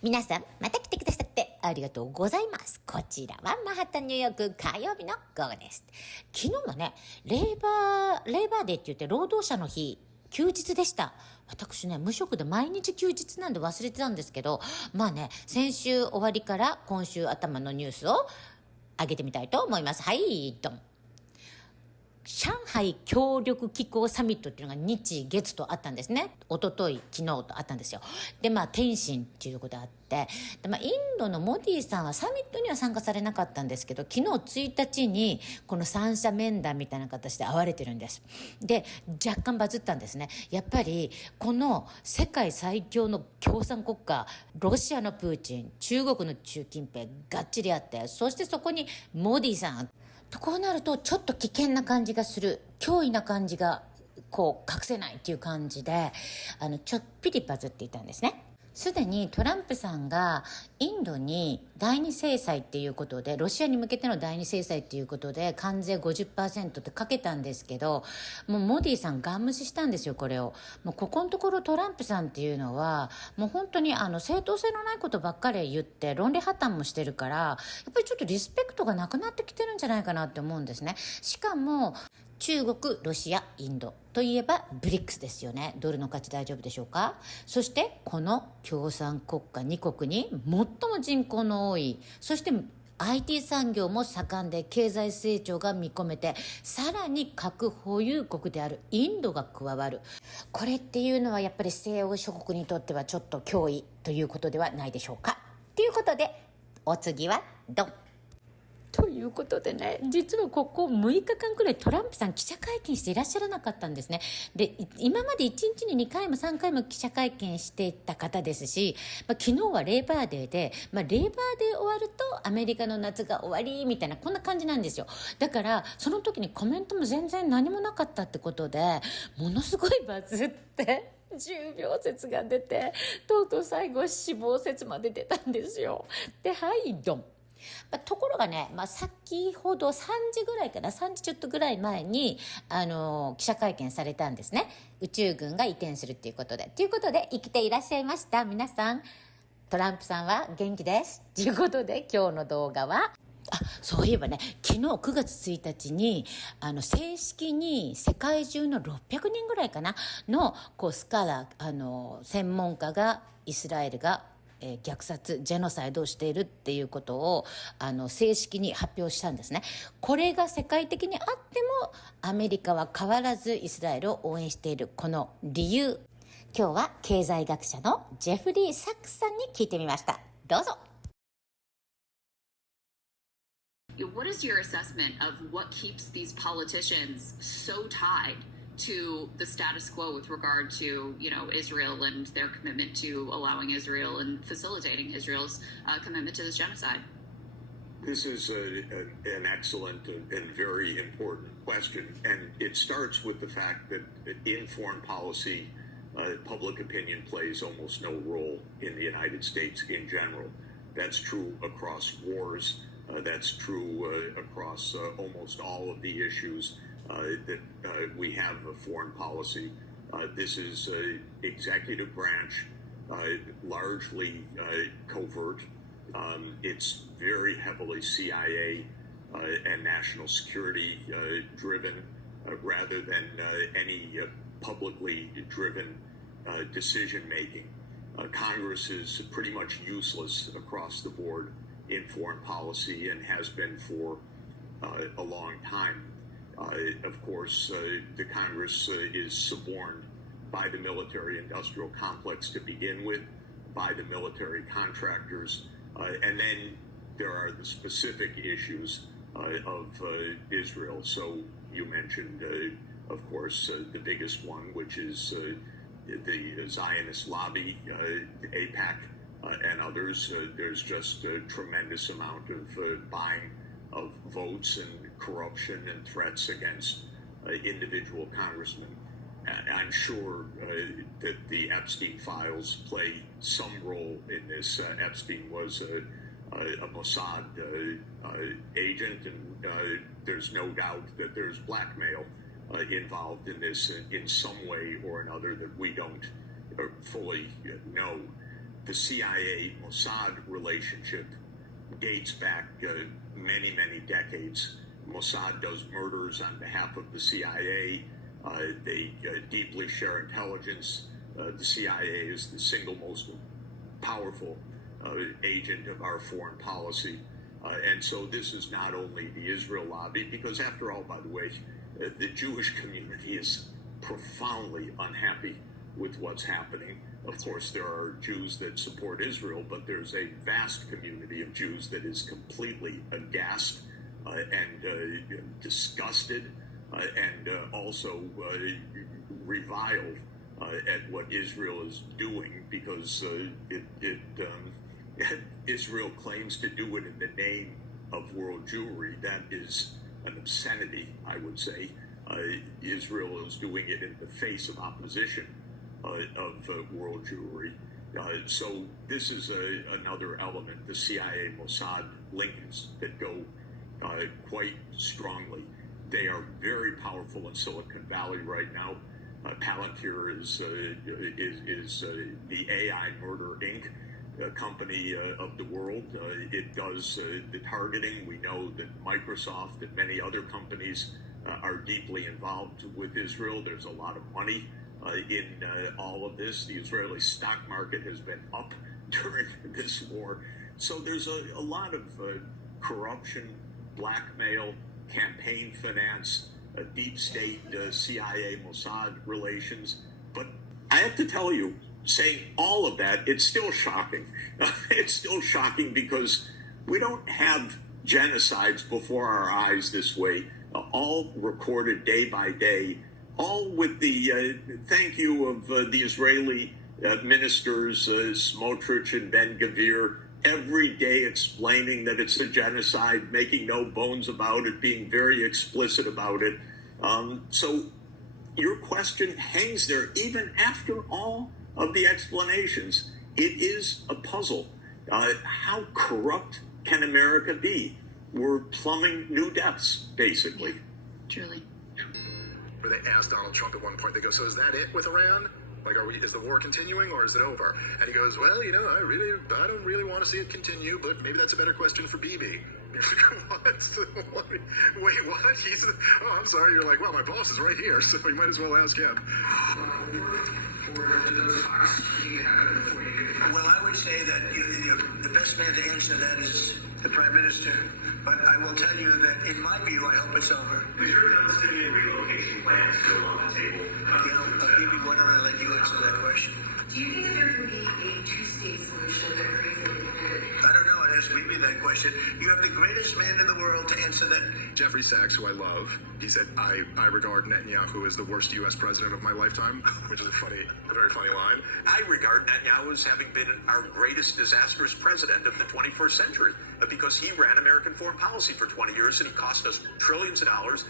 皆さん、また来てくださってありがとうございます。こちらはマンハッタンニューヨーク火曜日の午後です。昨日はね、レーバーデーって言って労働者の日、休日でした。私ね、無職で毎日休日なんで忘れてたんですけど、まあね、先週終わりから今週頭のニュースを上げてみたいと思います。はい、ドン。上海協力機構サミットっていうのが日月とあったんですね。一昨日、昨日とあったんですよ。で、天津っていうことがあって、で、インドのモディさんはサミットには参加されなかったんですけど、昨日1日にこの三者面談みたいな形で会われてるんです。で、若干バズったんですね。やっぱり、この世界最強の共産国家、ロシアのプーチン、中国の習近平、がっちりあって、そしてそこにモディさん、とこうなるとちょっと危険な感じがする、脅威な感じがこう隠せないっていう感じでちょっぴりバズっていたんですね。すでにトランプさんがインドに第二制裁っていうことで、ロシアに向けての第二制裁っていうことで関税 50% ってかけたんですけど、もうモディさんガン無視したんですよ、これを。もうここのところトランプさんっていうのはもう本当に正当性のないことばっかり言って論理破綻もしてるから、やっぱりちょっとリスペクトがなくなってきてるんじゃないかなって思うんですね。しかも中国、ロシア、インドといえばブリックスですよね。ドルの価値大丈夫でしょうか。そしてこの共産国家2国に最も人口の多い、そして IT 産業も盛んで経済成長が見込めて、さらに核保有国であるインドが加わる。これっていうのはやっぱり西欧諸国にとってはちょっと脅威ということではないでしょうか。ということでお次はドン。ということでね、実はここ6日間くらいトランプさん記者会見していらっしゃらなかったんですね。で、今まで1日に2回も3回も記者会見していた方ですし、昨日はレーバーデーで、レーバーデー終わるとアメリカの夏が終わりみたいな、こんな感じなんですよ。だからその時にコメントも全然何もなかったってことで、ものすごいバズって重病説が出て、とうとう最後死亡説まで出たんですよ。で、はいドン。ところがね、先ほど3時ぐらいかな、3時ちょっとぐらい前に、記者会見されたんですね。宇宙軍が移転するっていうことで。ということで、生きていらっしゃいました。皆さん、トランプさんは元気です。ということで、今日の動画は、そういえばね、昨日9月1日に、正式に世界中の600人ぐらいかな、の、スカラー、専門家が、イスラエルが、虐殺、ジェノサイドをしているっていうことを正式に発表したんですね。これが世界的にあってもアメリカは変わらずイスラエルを応援しているこの理由、今日は経済学者のジェフリー・サックスさんに聞いてみました。どうぞ。What is your assessment of what keeps these politicians so tied to the status quo with regard to, Israel and their commitment to allowing Israel and facilitating Israel's commitment to this genocide? This is an excellent and very important question, and it starts with the fact that in foreign policy, public opinion plays almost no role in the United States in general. That's true across wars. That's true across almost all of the issues that we have a foreign policy. This is executive branch, largely covert. It's very heavily CIA and national security driven rather than any publicly driven decision making. Congress is pretty much useless across the board in foreign policy and has been for a long time. Of course, the Congress is suborned by the military-industrial complex to begin with, by the military contractors, and then there are the specific issues of Israel. So you mentioned, of course, the biggest one, which is the Zionist lobby, AIPAC, and others. There's just a tremendous amount of buying of votes and corruption and threats against individual congressmen. I'm sure that the Epstein files play some role in this. Epstein was a Mossad agent, and there's no doubt that there's blackmail involved in this in some way or another that we don't fully know. the CIA-Mossad relationship dates back many, many decades. Mossad does murders on behalf of the CIA. They deeply share intelligence. The CIA is the single most powerful agent of our foreign policy. And so this is not only the Israel lobby, because after all, by the way, the Jewish community is profoundly unhappy with what's happening. Of course, there are Jews that support Israel, but there's a vast community of Jews that is completely aghast and disgusted and also reviled at what Israel is doing, because Israel claims to do it in the name of world Jewry. That is an obscenity, I would say. Israel is doing it in the face of opposition of world Jewry. So this is another element, the CIA-Mossad links that go quite strongly. They are very powerful in Silicon Valley right now. Palantir is the AI Murder Inc. Company of the world. It does the targeting. We know that Microsoft and many other companies are deeply involved with Israel. There's a lot of money in all of this. The Israeli stock market has been up during this war. So there's a lot of corruption, blackmail, campaign finance, deep state CIA Mossad relations. But I have to tell you, saying all of that, it's still shocking. It's still shocking because we don't have genocides before our eyes this way, all recorded day by day, all with the thank you of the Israeli ministers, Smotrich and Ben-Gvir, every day explaining that it's a genocide, making no bones about it, being very explicit about it. So your question hangs there even after all of the explanations. It is a puzzle. How corrupt can America be? We're plumbing new depths, basically. Truly. Where they asked Donald Trump at one point, they go, so is that it with Iran? Like, is the war continuing or is it over? And he goes, well, I don't really want to see it continue, but maybe that's a better question for Bibi. What? Wait, what? I'm sorry. You're like, well, my boss is right here, so you might as well ask him. Well, I would say that the best man to answer that is the Prime Minister. But I will tell you that, in my view, I hope it's over. Is your Palestinian relocation plan still on the table? Maybe why don't I let you answer that question? Do you think that there can be a two-state solution that creates an independent? I don't know. I'd ask Bibi that question. You have the greatest man in the world to answer that. Jeffrey Sachs, who I love, he said, I regard Netanyahu as the worst U.S. president of my lifetime, which is a very funny line. I regard Netanyahu as having been our greatest disastrous president of the 21st century because he ran American foreign policy for 20 years and he cost us trillions of dollars.